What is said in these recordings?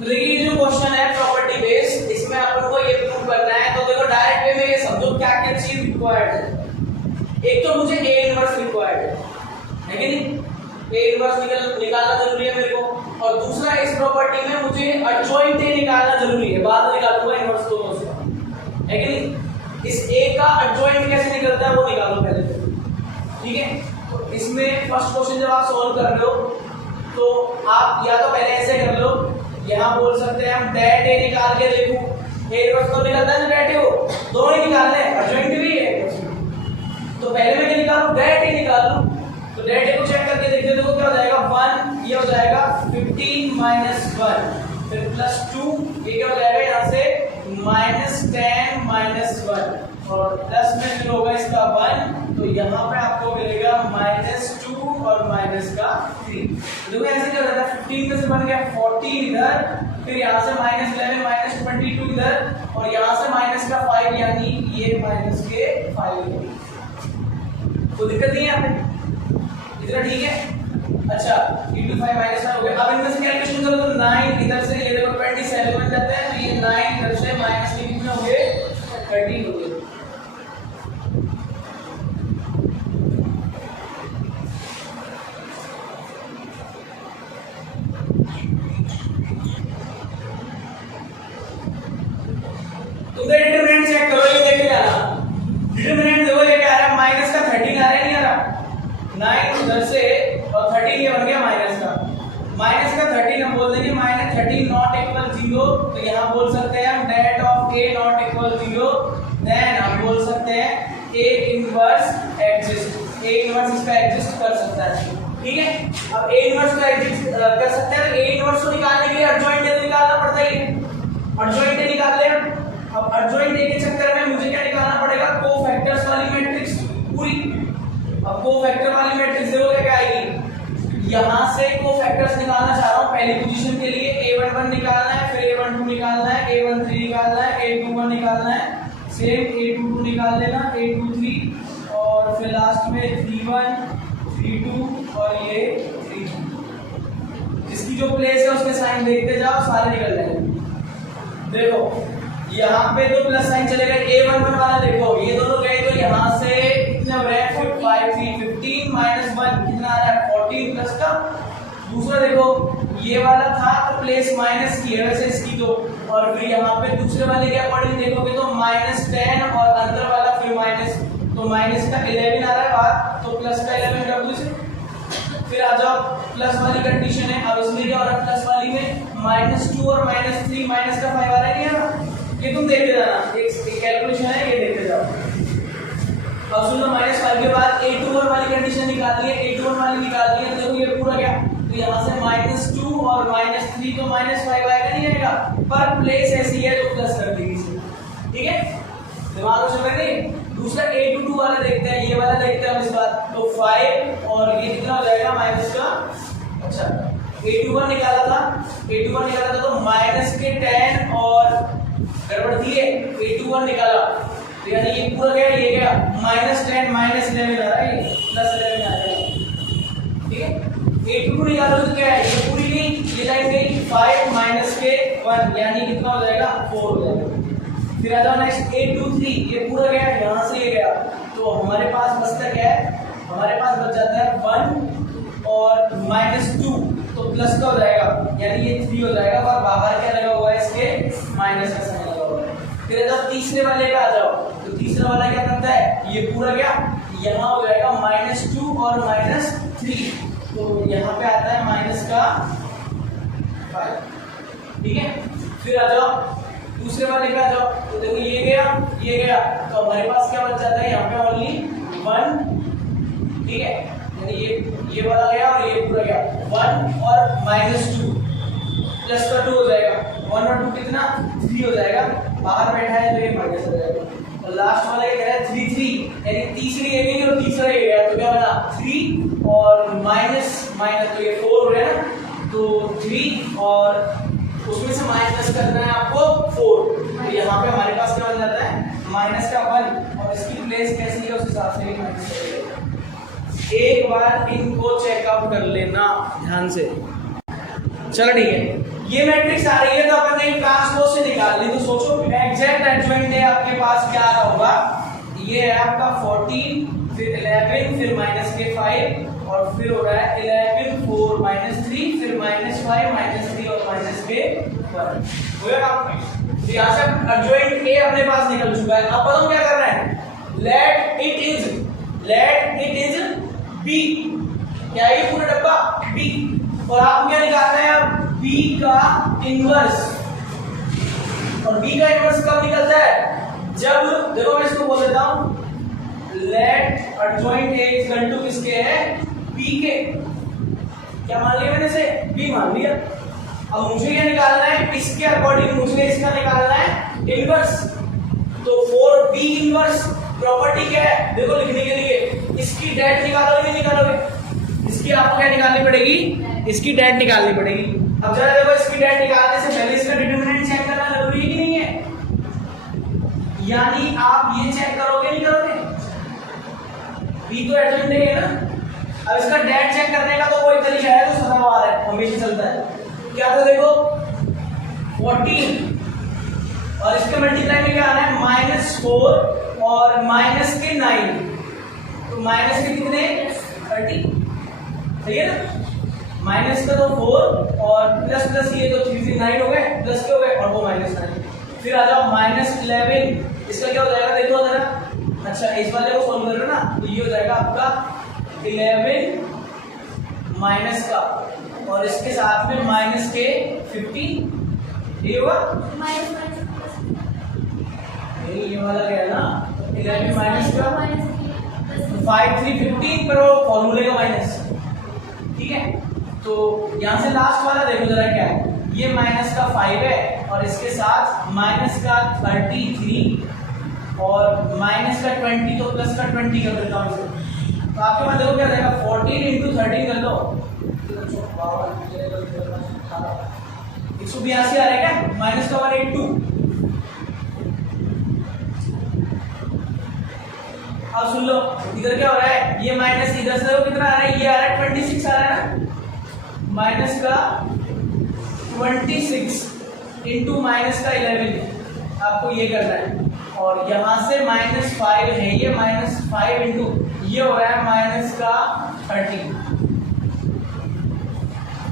तो देखिए ये जो क्वेश्चन है प्रॉपर्टी बेस्ड, इसमें अपन को ये प्रूव करना है। तो देखो डायरेक्ट वे में ये समझो क्या क्या चीज रिक्वायर्ड है। एक तो मुझे ए इनवर्स रिक्वायर्ड है कि नहीं, ए इनवर्स निकालना जरूरी है मेरे को। और दूसरा इस प्रॉपर्टी में मुझे एडजॉइंट ए निकालना जरूरी है, बाद में निकालूंगा इनवर्स दोनों से, है कि नहीं। इस ए का एडजॉइंट कैसे निकलता है वो निकालो पहले तो, ठीक है। तो इसमें फर्स्ट क्वेश्चन जब आप सॉल्व कर रहे हो तो आप या तो पहले ऐसे कर लो, यहाँ बोल सकते हैं हम डेट ए निकाल के देखो, ए इनवर्स तो निकलता है ना, डेट ए हो दोनों ही निकालने हैं, एडजॉइंट भी है। तो पहले मैं क्या निकालूं, डेट ए निकाल लूं। तो डेट ए को चेक करके देखते देखो क्या हो जाएगा, 1 ये हो जाएगा 15 माइनस 1, फिर प्लस 2 ये क्या हो जाएगा यहाँ से माइनस 10 माइनस 1, और प्लस में फिर होगा इसका 1, तो यहाँ पे आपको मिलेगा माइनस 2 और माइनस का 3। देखो ऐसे क्या हो जाता है, 15 में से बन गया 14 इधर, फिर यहाँ से माइनस 11 माइनस 22 इधर, और यहाँ से माइनस का 5 यानी ये माइनस के 5। तो दिक्कत नहीं है यहाँ पे, इतना ठीक है। अच्छा इंटू 5 माइनस 5 हो गया। अब इनमें से कैलकुलेशन करो तो 9 इधर से ये देखो 27 बन जाता है, तो ये 9 इधर से माइनस 3 कितने हो गए, 13 हो गए। तो डिटरमिनेंट चेक करो, ये देख के आना डिटरमिनेंट देखो ये क्या आ रहा है, माइनस का 13 आ रहा है, नहीं आ रहा, 9 उधर से और 13 ये बन गया माइनस का 13 हम बोल देंगे माइनस 13 नॉट इक्वल 0। तो यहाँ बोल सकते हैं हम det of A not equal 0, then हम बोल सकते हैं A inverse exist, A inverse इसका एग्जिस्ट कर सकता है, ठीक है। अब ए इनवर्स का एग्जिस्ट कर सकते हैं, ए इनवर्स को निकालने के लिए एडजॉइंट ए निकालना पड़ता है, एडजॉइंट ए निकाल ले। अब एडजॉइंट ए के चक्कर में मुझे क्या निकालना पड़ेगा, कोफैक्टर्स वाली मैट्रिक्स पूरी। अब कोफैक्टर वाली मैट्रिक्स देखोगे क्या आएगी, यहां से कोफैक्टर्स निकालना चाह रहा हूं पहली पोजीशन के लिए, a11 निकालना है, फिर a12 निकालना है, a13 निकालना है, a21 निकालना है, सेम a22 निकाल लेना, a23 और फिर लास्ट में 31 32 और ये 33। जिसकी जो प्लेस है उसके साइन देखते जाओ, सारे निकल जाएंगे। देखो यहाँ पे तो प्लस साइन चलेगा, a11 वाला देखो ये दोनों गए तो यहाँ से कितने हो रहे हैं 5 3 15 माइनस 1 कितना आ रहा है 14 प्लस का। दूसरा देखो ये वाला था तो प्लेस माइनस की है वैसे इसकी तो, और फिर यहाँ पे दूसरे वाले के अकॉर्डिंग देखोगे तो माइनस 10 और अंदर वाला फिर माइनस, तो माइनस का 11 आ रहा है बात, तो प्लस का 11 कर दो इसे। फिर आ जाओ प्लस वाली कंडीशन है, अब इसमें क्या हो रहा है प्लस वाली में माइनस 2 और माइनस 3 माइनस का 5 आ रहा है, नहीं आ रहा, ये तुम देखते जाना, एक कैलकुलेशन है ये देखते जाओ। अब सुनो -5 के बाद a21 वाली कंडीशन निकाल ली है, a21 वाली निकाल ली है, तो देखो ये पूरा क्या, तो यहाँ से -2 और -3 तो -5 आएगा, नहीं आएगा, पर प्लेस ऐसी है तो प्लस कर देगी इसे, ठीक है, दिमाग में चल रहा है। दूसरा a22 वाला देखते हैं, ये वाला देखते हैं हम इस बार, तो 5 और ये कितना हो जाएगा माइनस का, अच्छा a21 निकाला था तो माइनस के 10 और गड़बड़ थी है, a21 निकाला तो यानी ये पूरा गया, ये गया -10 -11 आ रहा है, +11 आ रहा है, ठीक है। a22 निकालो तो क्या है, ये पूरी नहीं, ये लाइन गई 5 माइनस के 1 यानी कितना हो जाएगा 4 हो जाएगा। फिर आ जाओ नेक्स्ट a23, ये पूरा गया यहाँ से ये गया, तो हमारे पास बचता क्या है, हमारे पास बच जाता है 1 और -2 तो प्लस का हो जाएगा यानी ये 3 हो जाएगा, और बाहर क्या लगा हुआ है इसके माइनस का साइन लगा हुआ है। फिर जब तीसरे वाले पे आ जाओ तो तीसरा वाला क्या करता है, ये पूरा क्या यहाँ हो जाएगा -2 और -3, तो यहाँ पे आता है माइनस का 5, ठीक है। फिर आ जाओ दूसरे वाले पे आ जाओ, तो देखो ये गया तो हमारे पास क्या बच जाता है यहाँ पे ओनली 1, ठीक है, यानी ये वाला गया और ये पूरा गया 1 और -2 प्लस का 2 हो जाएगा, 1 और 2 कितना 3 हो जाएगा, बाहर बैठा है तो ये माइनस हो जाएगा। और लास्ट वाला ये कह रहा है 3 यानी तीसरी ये गई और तीसरा ये गया, तो क्या बना 3 और माइनस तो ये 4 हो रहा है ना, तो 3 और उसमें से माइनस करना है आपको 4, तो यहाँ पे हमारे पास क्या बन जाता है माइनस का 1 और इसकी प्लेस कैसी है उस हिसाब से भी माइनस करेगा। एक बार इनको चेकआउट कर लेना ध्यान से। चलो ठीक है, ये मैट्रिक्स आ रही है तो अपन ने ट्रांसपोज से निकाल ली, तो सोचो एग्जैक्ट एडजॉइंट है आपके पास क्या होगा। ये है आपका 14 फिर 11 फिर माइनस के 5 और फिर हो रहा है 11 4 माइनस 3 फिर माइनस 5 माइनस 3 और माइनस के 1 हो गया काम। तो यहाँ से एडजॉइंट ए अपने पास निकल चुका है। अब बताओ क्या करना है, लेट इट इज बी, क्या है ये पूरा डब्बा बी, और आपको क्या निकालना है अब बी का इनवर्स। और बी का इनवर्स कब निकलता है, जब देखो मैं इसको बोल देता हूं let adjoint A is equal to किसके है, बी के। क्या मान लिया मैंने से, बी मान लिया। अब मुझे क्या निकालना है, इसके अकॉर्डिंग मुझे इसका निकालना है इनवर्स। तो फॉर बी इनवर्स प्रॉपर्टी क्या है, देखो लिखने के लिए इसकी डेट निकालोगे नहीं निकालोगे, इसकी आपको क्या निकालनी पड़ेगी, इसकी डेट निकालनी पड़ेगी। अब जरा देखो इसकी डेट निकालने से पहले इसका डिटरमिनेंट चेक करना जरूरी कि नहीं है, यानी आप ये चेक करोगे नहीं करोगे, बी तो एडजॉइंट है ना। अब इसका डेट चेक करने का तो कोई तरीका है, तो सदाबहार है, हमेशा चलता है। क्या था देखो 14 और इसके मल्टीप्लाई में क्या आना है -4 और माइनस के 9, तो माइनस के कितने 30, सही है ना। माइनस का तो 4 और प्लस प्लस ये तो 3 से 9 हो गए, प्लस के हो गए और वो -9। फिर आ जाओ -11, इसका क्या हो जाएगा देखो जरा, अच्छा इस वाले को सॉल्व कर रहे हो ना, तो ये हो जाएगा आपका 11 माइनस का और इसके साथ में माइनस के 50, ये होगा ये वाला क्या है ना 11 माइनस का 5 3 15 पर वो फॉर्मूले का माइनस, ठीक है। तो यहाँ से लास्ट वाला देखो जरा क्या है, ये माइनस का 5 है और इसके साथ माइनस का 33 और माइनस का 20, तो प्लस का 20 कर देता हूँ इसे। तो आपके पास देखो क्या रहेगा 14 इंटू 13 कर दो, 182 आ रहा है क्या, माइनस का 182। अब सुन लो इधर क्या हो रहा है, ये माइनस इधर से देखो कितना आ रहा है, ये आ रहा है 26 आ रहा है ना, माइनस का 26 इंटू माइनस का 11 आपको ये करना है। और यहाँ से -5 है, ये -5 इंटू ये हो रहा है माइनस का 30,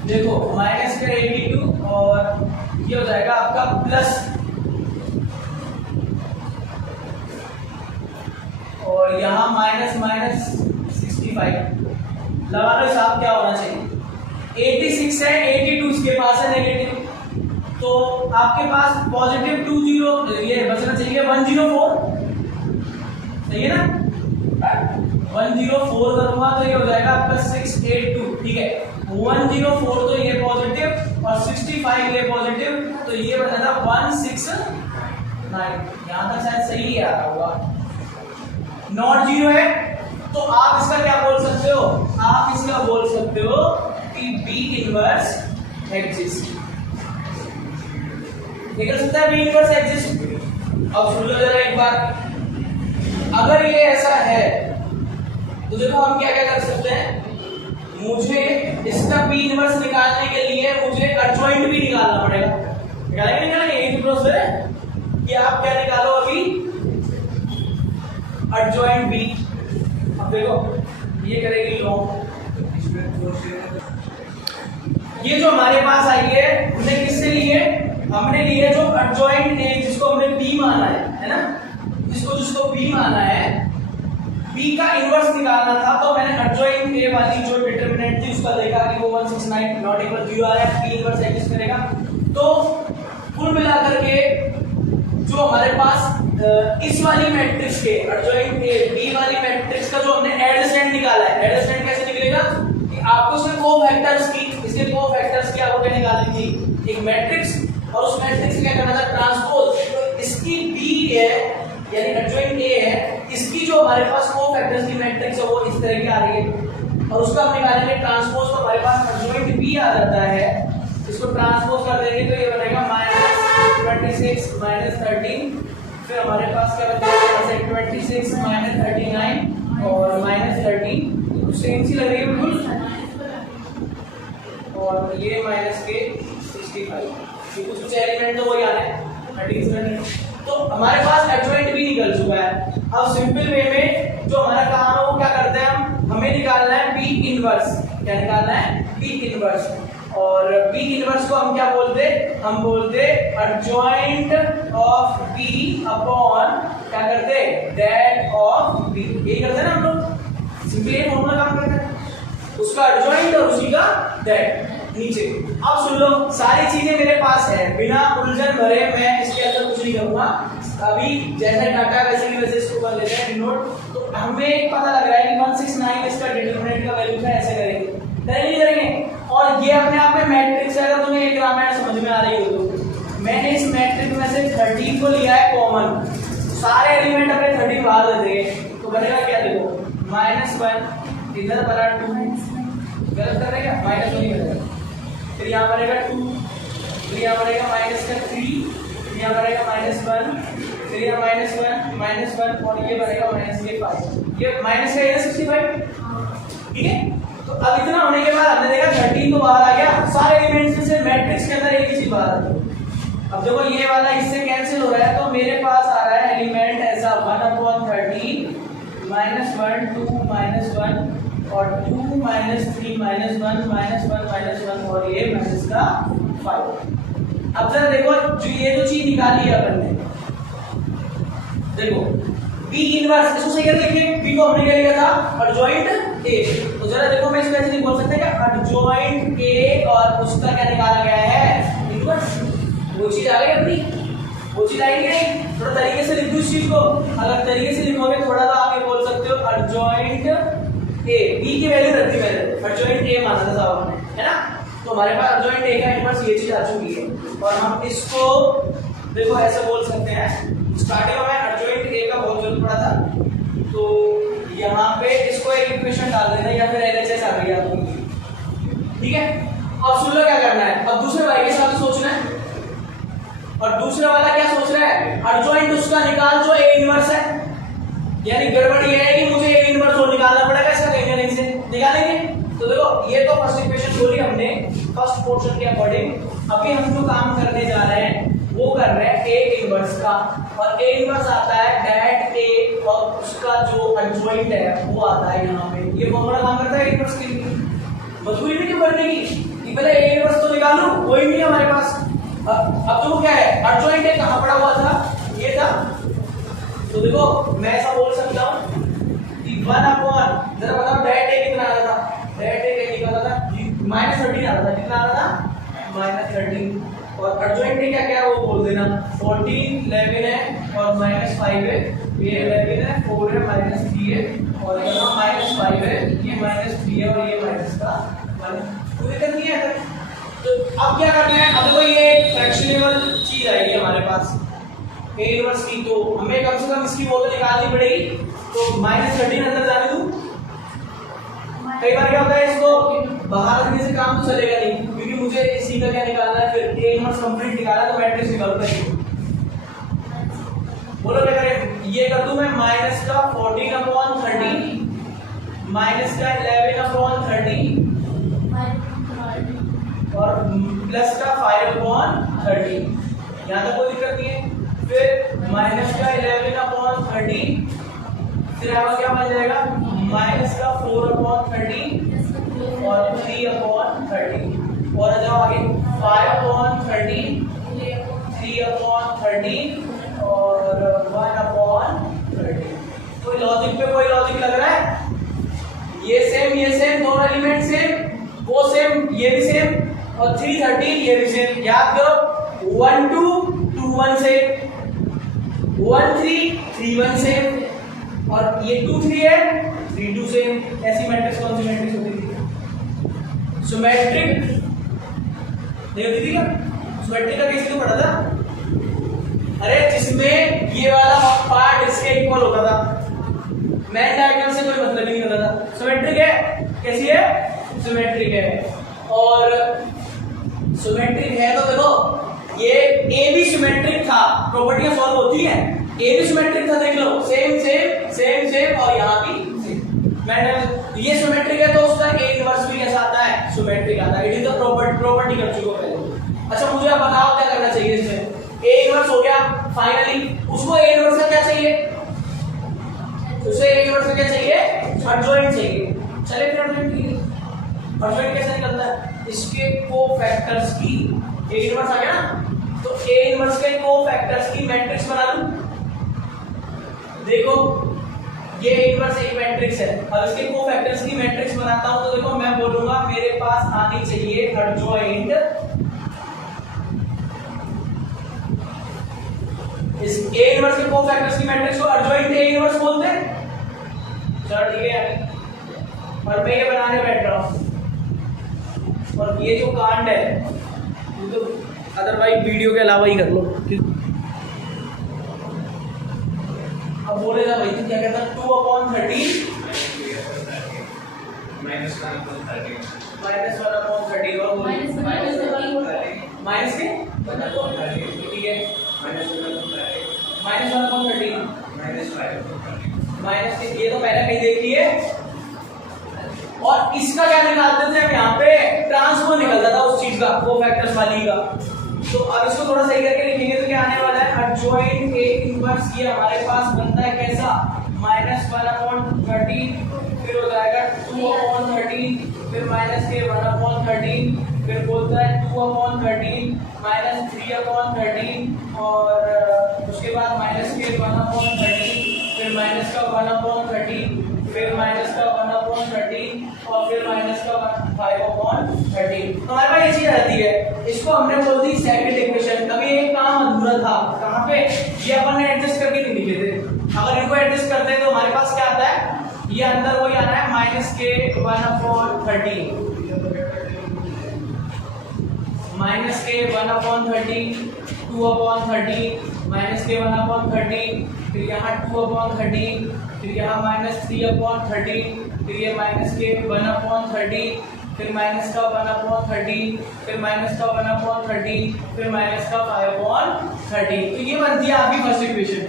देखो माइनस का 82 और ये हो जाएगा आपका प्लस, और यहाँ माइनस माइनस 65, लगा लो हिसाब क्या होना चाहिए, 86 है 82 इसके पास है नेगेटिव, तो आपके पास पॉजिटिव 20 ये बचना चाहिए 104, सही है ना, 104 करूंगा तो ये हो जाएगा आपका 682, ठीक है। 104 तो ये पॉजिटिव और 65 ये पॉजिटिव, तो ये बना था 169, यहाँ तक शायद सही आ रहा होगा, नॉट जीरो है। तो आप इसका क्या बोल सकते हो, आप इसका बोल सकते हो कि बी इनवर्स एग्जिस्ट, निकल सकता है बी इनवर्स एग्जिस्ट। अब सुन लो जरा एक बार, अगर ये ऐसा है तो देखो हम क्या क्या कर सकते हैं, मुझे इसका बी इनवर्स निकालने के लिए मुझे एडजॉइंट भी निकालना पड़ेगा, निकालेंगे यही तो प्रोसेस है कि आप क्या निकालो अभी एडजॉइंट बी। अब देखो ये करेगी लॉन्ग, ये जो हमारे पास आई है हमने किससे ली है, हमने ली है जो एडजॉइंट ए जिसको हमने बी माना है ना, जिसको बी माना है, बी का इनवर्स निकालना था, तो मैंने एडजॉइंट ए वाली जो डिटरमिनेंट थी उसका देखा कि वो 169 नॉट इक्वल 0 आ रहा है, बी इनवर्स एग्जिस्ट करेगा। तो कुल मिलाकर के जो हमारे पास इस वाली मैट्रिक्स के एडजॉइंट ए बी वाली मैट्रिक्स का जो हमने एडजेसेंट निकाला है, एडजेसेंट कैसे निकलेगा कि आपको इसके कोफैक्टर्स की, इसके कोफैक्टर्स की आपको क्या निकालनी थी, एक मैट्रिक्स, और उस मैट्रिक्स में क्या करना था ट्रांसपोज, तो इसकी बी है यानी एडजॉइंट ए है, इसकी जो हमारे पास कोफैक्टर्स की मैट्रिक्स है वो इस तरह की आ रही है, और उसका हम निकालेंगे ट्रांसपोज, तो हमारे पास एडजॉइंट बी आ जाता है, इसको ट्रांसपोज कर देंगे तो ये बनेगा -26 -13, फिर हमारे पास क्या बचेगा 26 -39 और -13, सेम सी लग रही है बिल्कुल, और ये माइनस के 65, ये कुछ एलिमेंट तो वही आना है 30। तो हमारे पास एडजॉइंट भी निकल चुका है। अब सिंपल वे में जो हमारा काम है वो क्या करते हैं हमें निकालना है बी इनवर्स। क्या निकालना है? B inverse. और बी इनवर्स को हम क्या बोलते? हम बोलते एडजॉइंट ऑफ बी अपॉन क्या करते? That of B. यही करते हैं ना हम लोग, सिंपली ये फॉर्मूला काम करते हैं, उसका एडजॉइंट और उसी का दैट नीचे। अब सुन लो, सारी चीजें मेरे पास है, बिना उलझन भरे मैं इसके अंदर कुछ नहीं करूंगा। अभी जैसे डाटा वैसे की वजह इसको कर लेते हैं नोट। तो हमें पता लग रहा है कि 169 इसका डिटरमिनेंट का वैल्यू है, ऐसे करेंगे। और ये अपने आप में मैट्रिक्स है, अगर तुम्हें एक रामायण समझ में आ रही हो तो मैंने इस मैट्रिक्स में से 13 को लिया है कॉमन, सारे एलिमेंट अपने 13 बाहर दे देंगे तो बनेगा क्या? देखो -1 इधर बना 2, गलत कर रहे हैं, -1 ही बनेगा। फिर यहाँ बनेगा 2, फिर यहाँ बनेगा -3, फिर यहाँ बनेगा -1, फिर यहाँ -1 और ये बनेगा -5। ये माइनस का है 65, ठीक है। तो अब इतना होने के बाद हमने देखा 13 तो बाहर आ गया, सारे एलिमेंट्स में से मैट्रिक्स के अंदर एक ही चीज बाहर आ गई। अब देखो ये वाला इससे कैंसिल हो रहा है, तो मेरे पास आ रहा है एलिमेंट ऐसा 1/13 -1 2 -1 और 2 -3 -1 और ये -5। अब जरा देखो जो ये जो चीज निकाली है अपन ने, देखो बी इनवर्स, इसको सही करके लिखिए। बी को हमने क्या लिया था? Adjoint A. तो जरा देखो मैं इसको ऐसे नहीं बोल सकता कि एडजॉइंट ए और उसका क्या निकाला गया है? इनवर्स। वो चीज आ गई अपनी, वो चीज आएगी नहीं। थोड़ा तरीके से लिख दो इस चीज को, अलग तरीके से लिखोगे थोड़ा सा आप ये बोल सकते हो एडजॉइंट ए। बी की वैल्यू रखी मैंने, एडजॉइंट ए माना था साहब हमने, है ना। तो हमारे पास एडजॉइंट ए का इनवर्स ये चीज आ चुकी है, और हम इसको देखो ऐसे बोल सकते हैं। स्टार्टिंग में एडजॉइंट ए का बहुत जरूरत पड़ा था, तो यहाँ पे इसको एक इक्वेशन डाल देना या फिर एलएचएस आ गई आपकी, ठीक है। अब सुन लो क्या करना है, अब दूसरे वाले के साथ सोचना है, और दूसरा वाला क्या सोच रहा है? एडजॉइंट उसका निकाल जो ए इनवर्स है। यानी गड़बड़ ये है कि मुझे ए इनवर्स और निकालना पड़ेगा, इसका कहीं ना कहीं से निकालेंगे। तो देखो ये तो फर्स्ट इक्वेशन बोली हमने फर्स्ट पोर्शन के अकॉर्डिंग। अभी हम जो काम करने जा रहे हैं वो कर रहे हैं ए इनवर्स का, और ए इनवर्स आता है दैट ए और उसका जो एडजॉइंट है वो आता है यहाँ पे। ये फॉर्मूला काम करता है इनवर्स के लिए, मजबूरी नहीं करने की कि पहले ए इनवर्स तो निकालूं, कोई नहीं हमारे पास। अब तो क्या है, एडजॉइंट ए कहाँ पड़ा हुआ था? ये था। तो देखो मैं ऐसा बोल सकता हूँ कि 1/, जरा बताओ दैट ए कितना आ रहा था? दैट ए निकला था -13 आ रहा था। कितना आ रहा था? -13। और एडजॉइंट ए क्या क्या वो बोल देना, 14 11 है और -5 है, ये 11 है 4 है -3 है और यहाँ -5 है, ये -3 है और ये माइनस का 1। कोई दिक्कत नहीं है। तो अब क्या करना है? अब देखो ये एक फ्रैक्शनेबल चीज आएगी हमारे पास ए इनवर्स की, तो हमें कम से कम इसकी वो तो निकालनी पड़ेगी। तो -13 अंदर जाने दूं। कई बार क्या होता है, इसको बाहर रखने से काम तो चलेगा नहीं, क्योंकि मुझे इसी का क्या निकालना है, फिर ए इनवर्स कंप्लीट निकालना तो मैट्रिक्स निकालूंगा। बोलो क्या करें? ये कर दूं मैं माइनस का 14/13 माइनस का 11/13 और प्लस का 5/13। यहाँ तक कोई दिक्कत नहीं है। फिर माइनस का 11/13, फिर आपका क्या बन जाएगा? माइनस का 4/13 और 3/13 और आ जाओ आगे 5/13 3/13 और 1/13। कोई लॉजिक पे कोई लॉजिक लग रहा है? ये सेम दोनों एलिमेंट सेम, वो सेम ये भी सेम और 3/13 ये भी सेम। याद करो 1 2 2 1 सेम, 1 3 3 1 सेम और ये 2 3 है 3 2 सेम। ऐसी मैट्रिक्स कौन सी मैट्रिक्स होती थी? सिमेट्रिक नहीं होती थी क्या? सिमेट्रिक का कैसे तो पढ़ा था? अरे जिसमें ये वाला पार्ट इसके इक्वल होता था, मैन डायग्राम से कोई मतलब ही नहीं होता था। सिमेट्रिक है, कैसी है? सिमेट्रिक है। और सिमेट्रिक है तो देखो ये ए भी सिमेट्रिक था, प्रॉपर्टियां सॉल्व होती हैं। ए भी सिमेट्रिक था, देख लो सेम सेम सेम सेम और यहाँ भी सेम। ये सिमेट्रिक है तो उसका ए इनवर्स भी कैसा आता है, सिमेट्रिक आता है। इट इज द प्रॉपर्टी कर चुके हो पहले। अच्छा मुझे अब बताओ क्या करना चाहिए इसमें। ए इनवर्स हो गया फाइनली, उसको ए इनवर्स का क्या चाहिए, उसे ए इनवर्स का क्या चाहिए, एडजॉइंट चाहिए। चलिए फिर एडजॉइंट कैसे निकलता है, इसके कोफैक्टर्स की ए इनवर्स आ गया ना, तो ए इनवर्स के कोफैक्टर्स की मैट्रिक्स बना लूं। देखो ये इनवर्स एक मैट्रिक्स है, अब इसके कोफैक्टर्स की मैट्रिक्स बनाता हूं तो देखो मैं बोलूंगा मेरे पास आनी चाहिए एडजॉइंट, इस ए इनवर्स के कोफैक्टर्स की मैट्रिक्स को एडजॉइंट ए इनवर्स बोलते हैं। चलो ठीक है, और मैं ये बनाने बैठ रहा हूं, और ये जो कांड है तो अदरवाइज वीडियो के अलावा ही कर लो। अब बोलेगा भाई तू क्या कहता, 2/13 माइनस 1/13 माइनस के ठीक है, -1/13 माइनस के, ये तो पहले कहीं देख लिए। और इसका क्या निकालते थे हम यहाँ पे, ट्रांसफर निकलता था उस चीज का, कोफैक्टर्स वाली का। तो अब इसको थोड़ा सही करके लिखेंगे तो क्या आने वाला है, एडजॉइंट ए इनवर्स ये हमारे पास बनता है कैसा, -1/13, फिर हो जाएगा 2/13, फिर माइनस के 1/13, फिर बोलता है 2/13 -3/13, और उसके बाद माइनस के 1/13, फिर माइनस का 1/13, फिर माइनस का 1/13, और फिर माइनस का 5/13। तो हमारे पास ये चीज रहती है, इसको हमने बोल दी सेकंड इक्वेशन। अभी एक काम अधूरा था, कहाँ पे, ये अपन ने एडजस्ट करके नहीं लिखे थे। अगर इनको एडजस्ट करते हैं तो हमारे पास क्या आता है, ये अंदर वही आना है -1/13 -1/13 2/13 -1/13, फिर यहाँ 2/13, फिर यहाँ -3/13, फिर ये माइनस के 1/13, फिर माइनस का 1/13, फिर माइनस का 1/13, फिर माइनस का 5/13। तो ये बनती है आपकी फर्स्ट इक्वेशन।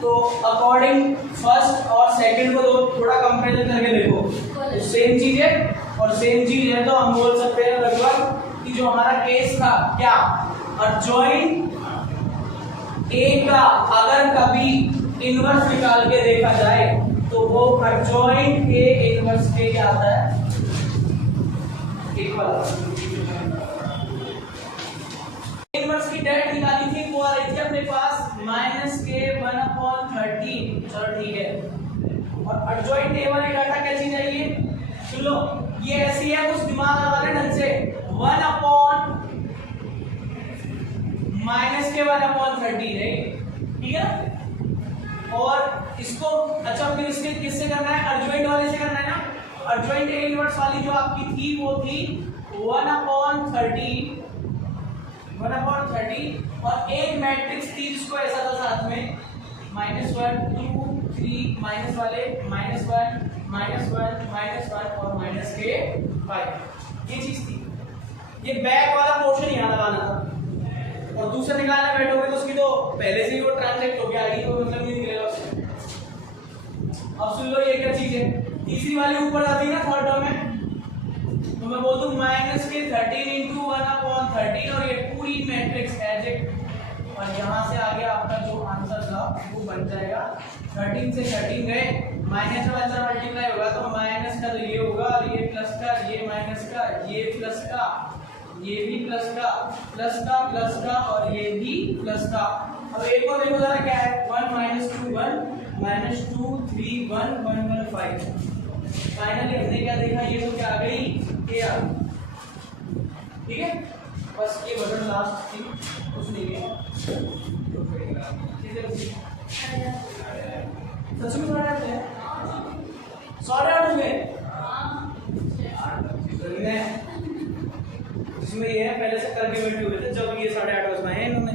तो अकॉर्डिंग फर्स्ट और सेकंड को थोड़ा कंपेरिजन करके देखो, तो सेम चीज है, और सेम चीज है तो हम बोल सकते हैं लगभग कि जो हमारा केस था क्या, एडजॉइंट ए का अगर कभी इनवर्स निकाल के देखा जाए तो वो एडजॉइंट ए इनवर्स के क्या आता है, इक्वल। इनवर्स की डेट निकाली थी, वो आ रही थी अपने पास -1/13। चलो ठीक है, और एडजॉइंट ए वाली डाटा कैसी चाहिए, सुनो ये ऐसी है, कुछ दिमाग लगा ले ढंग से, 1/-1/13 है, ठीक है। और इसको अच्छा फिर इसके किससे करना है, एडजॉइंट वाले से करना है ना। एडजॉइंट ए इनवर्स वाली जो आपकी थी वो थी 1/13, और एक मैट्रिक्स थी जिसको ऐसा था साथ में -1 2 3 माइनस वाले -1 -1 और माइनस के 5, ये चीज थी। ये बैक वाला पोर्शन यहाँ लगाना था, और दूसरा निकालना बैठोगे तो उसकी तो पहले से ही वो ट्रांजैक्ट हो गया, आगे कोई मतलब नहीं निकलेगा उससे। अब सुन लो ये क्या चीज है, तीसरी वाली ऊपर आती है ना थर्ड टर्म में, तो मैं बोल दूं -13 × 1/13, और ये पूरी मैट्रिक्स एज इट, और यहाँ से आगे आपका जो आंसर था वो बन जाएगा 13 से 13 गए, माइनस का आंसर मल्टीप्लाई होगा तो माइनस का तो ये होगा, और ये प्लस का, ये माइनस का, ये प्लस का, ये भी प्लस का, प्लस का, प्लस का, और ये भी प्लस का। अब एक और देखो जरा क्या है, 1 - 2 1 -2 3 1 1 1 5। फाइनली हमने क्या देखा, ये तो क्या आ गई, ए आ गई, ठीक है। बस ये बटन लास्ट थी, कुछ नहीं है। सच में साढ़े 8 है, 8:30 हुए इसमें ये है, पहले से करके बैठे हुए थे जब ये 8:30 बजना है इन्होंने।